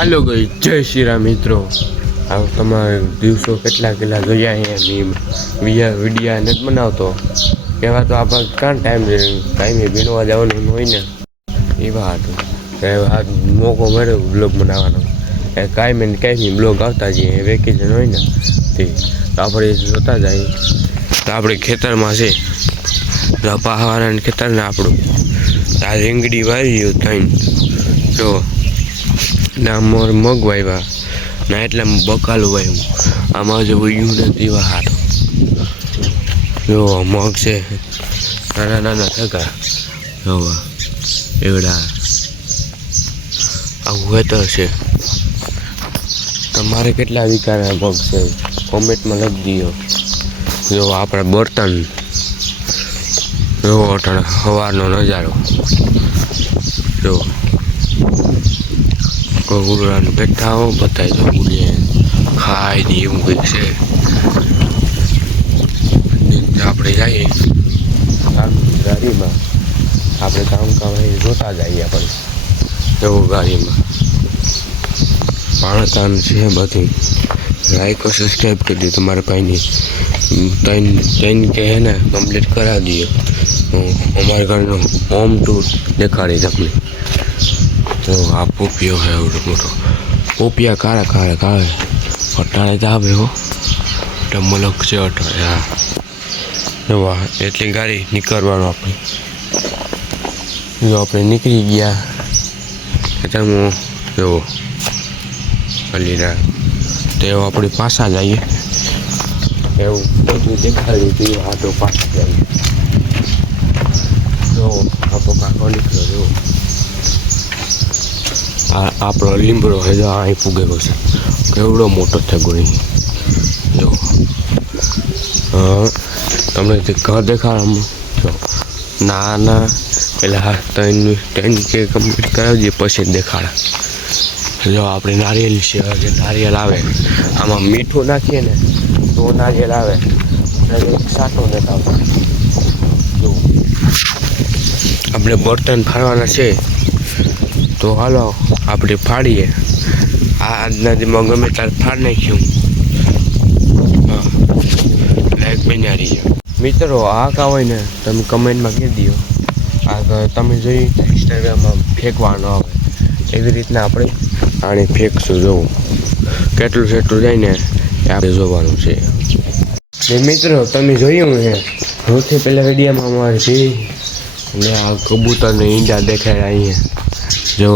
હાલો ગઈ જય શ્રી રામ મિત્રો. હવે તમારે દિવસો કેટલા જોયા અહીંયા વિડીયા નથી બનાવતો એવા તો આપણે ક્યાં ટાઈમે ભીનવા જવાનું હોય ને એવા હતું મોકો મળ્યો બ્લોગ બનાવવાનો. કાંઈ બ્લોગ આવતા જઈએ વેકેશન હોય ને તે આપણે જોતા જઈએ. તો આપણે ખેતરમાં છે પહાવાળાના ખેતરને આપણું આ રીંગડી વાવી ગયું થઈને જો ના મોર મગ વાવ્યા ના એટલે બકાલું વાવ્યું. આમાં જે ઉગ્યું નથી એવા હાથ જો મગ છે નાના નાના થકા જોવા એવડા આવું વેતર છે. તમારે કેટલા વીઘાના મગ છે કોમેન્ટમાં લખી દો. જો આપણા બર્તન જો અટાણે સવારનો નજારો જો ઉડાનું બેઠા હો બતાવી દો ઉડે ખાઈ દે એવું કંઈક છે. આપણે જઈએ ગાડીમાં આપણે કામ જોતા જઈએ આપણે એવું ગાડીમાં પાણતાન છે બધું. લાઈક और सब्सक्राइब कर दिए तुम्हारे भाई ने के है ना कंप्लीट करा दिए. हमारे घर में होम टूर दिखाड़ी તમને તો આ પોપિયો હે મોટો પોપિયા કાળા અટાણે જ આવે હો મલક છે અટાણે. હા જોવા એટલી ગાડી નીકળવાનું આપણે જો આપણે નીકળી ગયા ખેતરમાં જો અલીના તેઓ આપણે પાછા જઈએ એવું બધું દેખાડ્યું હતું આટો પાછા જઈએ. જો આપણો કાકો નીકળ્યો જો આપણો લીમડો હે જો અહીં ફૂગેલો છે કેવડો મોટો થયો જો તમને જે ઘર દેખાડવામાં જો ના પેલા ત્રણ કે કમ્પ્લીટ કરાવજે પછી જ દેખાડા. જો આપણે નારિયેલ છે જે નારિયેલ આવે આમાં મીઠું નાખીએ ને તો નારિયેલ આવે સાટો નથી આવતો. જો આપણે બર્તન ફાડવાના છે તો હાલો આપણે ફાડીએ. આજના દીમાં ગમે ત્યારે ફાડી નાખ્યું. હા લાઈક બનાવી રહીએ મિત્રો. આ કા હોય ને તમે કમેન્ટમાં કહી દો. આ તમે જોઈ ઇન્સ્ટાગ્રામમાં ફેંકવાનો આવે એવી રીતના આપણે આને ફેંકશું. જોવું કેટલું સેટલું જાય ને એ આપણે જોવાનું છે. મિત્રો તમે જોયું હે સૌથી પહેલાં વિડીયોમાં અમારે છે ને આ કબૂતરને ઈંડા દેખાય અહીંયા જો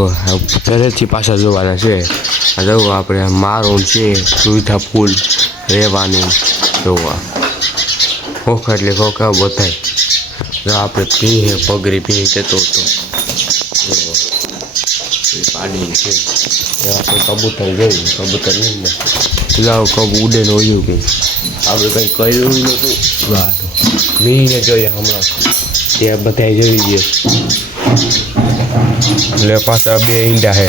પહેલેથી પાછા જોવાના છે. આ જવું આપણે મારો છે સુવિધા ફૂલ રહેવાની જોવા ખોખા એટલે ખોખા બધાય જો આપણે પીએ પગરી પી જતો હતો પાણી છે આપણે કબૂતર જોયું કબૂતર નહીં ને જાઓ કબ ઉડે ને ઓયું કંઈ આપણે કંઈ કર્યું નહોતું. વાહ તો મીને જોયા હમણાં ત્યાં બધા જોઈ ગયે એટલે પાછા બે ઈંડા હે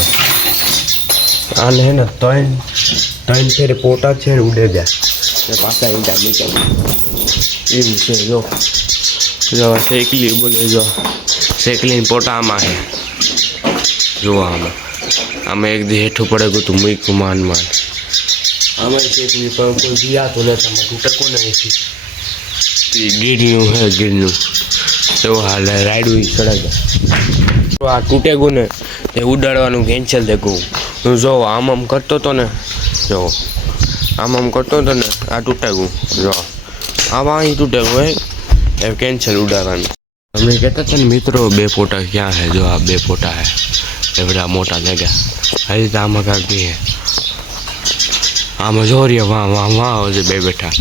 આને હે ને ત્રણ ફેરે પોટા છે ને ઉડે ગયા ને પાછા ઈંડા નીકળી એવું છે. જો શેકલી બોલે જો શેકલીને પોટા આમાં હે જોવા આમાં એક દી હેઠું પડે ગયું તું મૂકું માન આમાં શેકલી પણ કોઈ દિયાતું નથી આમાં તૂટે કોને ગીરનું હે ગીરનું તો હાલ રાયડું ચડાઈ જાય આ તૂટે ગયું ને એ ઉડાડવાનું કેન્સલ થઈ ગયું. હું જો આમ કરતો હતો ને જો આમ કરતો હતો ને આ તૂટે ગયું જો આમાં અહીં તૂટે ગયું એ કેન્સલ ઉડાડવાનું. અમે કહેતા હતા ને મિત્રો બે ફોટા ક્યાં હે જો આ બે ફોટા હે એવડા મોટા જગ્યા હજી તો આમાં કાંક બી હે આમાં જો રે વાહ હજી બે બેઠા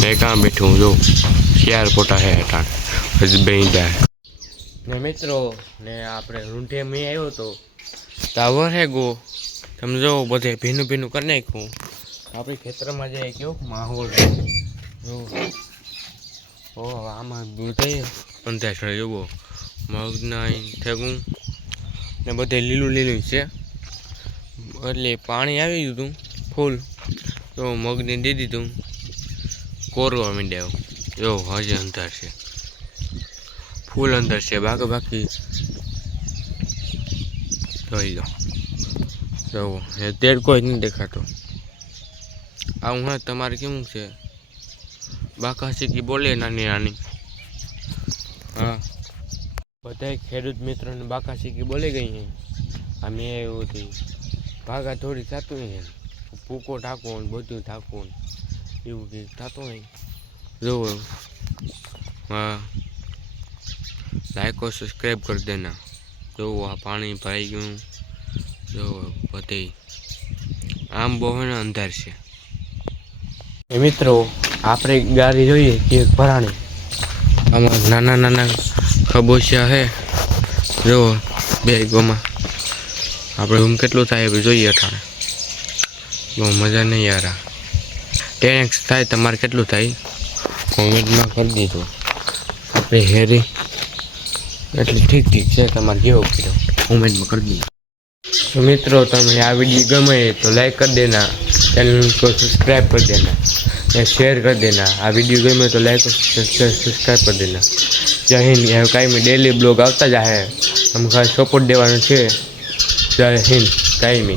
બે કાં બેઠું જો 4 ફોટા હે અટાણ હજી બે જાય ને મિત્રો. ને આપણે રૂંઢે મેં આવ્યો હતો તાવર હે ગો તમે જો બધે ભીનું કરી નાખ્યું. આપણે ખેતરમાં જાય કેવો માહોલ જો આમાં બધે અંધાર જોવો મગના થેગું ને બધે લીલું છે એટલે પાણી આવી ગયું ફૂલ તો મગને દે દીધું કોરવા માંડ્યા. જો હજી અંધાર છે ફૂલ અંદર છે બાકી જોઈ લો જો એ તેડ કોઈ નહીં દેખાતો. આવું હા તમારે કેવું છે? બાકા શીખી બોલે નાની નાની. હા બધા ખેડૂત મિત્રોને બાકા શીખી બોલી ગઈ છે. આ મેં એવું હતી ભાગા થોડી થતું હોય ભૂકો ઠાકો બધું ઠાકો એવું કંઈક થતું હોય. જો હા લાઈક और सब्सक्राइब कर देना. જો આ પાણી ભરાઈ ગયું. જો બધે આમ બહુ ને અંધાર છે. મિત્રો આપણે ગાડી જોઈએ કે ભરાણી આમાં નાના નાના ખબોચિયા છે. જો બેગોમાં આપણે રૂમ કેટલું થાય જોઈએ. અઠાણે બહુ મજા નહીં યાર. 10x થાય તમારે કેટલું થાય કોમેન્ટમાં કરી દીધું. આપણે હેરી એટલે ઠીક ઠીક છે. તમારે જેવો કર્યો કોમેન્ટમાં કરી દીધું. तो मित्रों तुम्हें आ वीडियो गमे तो लाइक कर देना, चैनल को सब्सक्राइब कर देना या शेयर कर देना. आ वीडियो गमे तो लाइक और सब्सक्राइब कर देना. जय हिंद. कहीं में डेली ब्लॉग आता जाए हम खास सपोर्ट देवानो छे. जय हिंद. कहीं में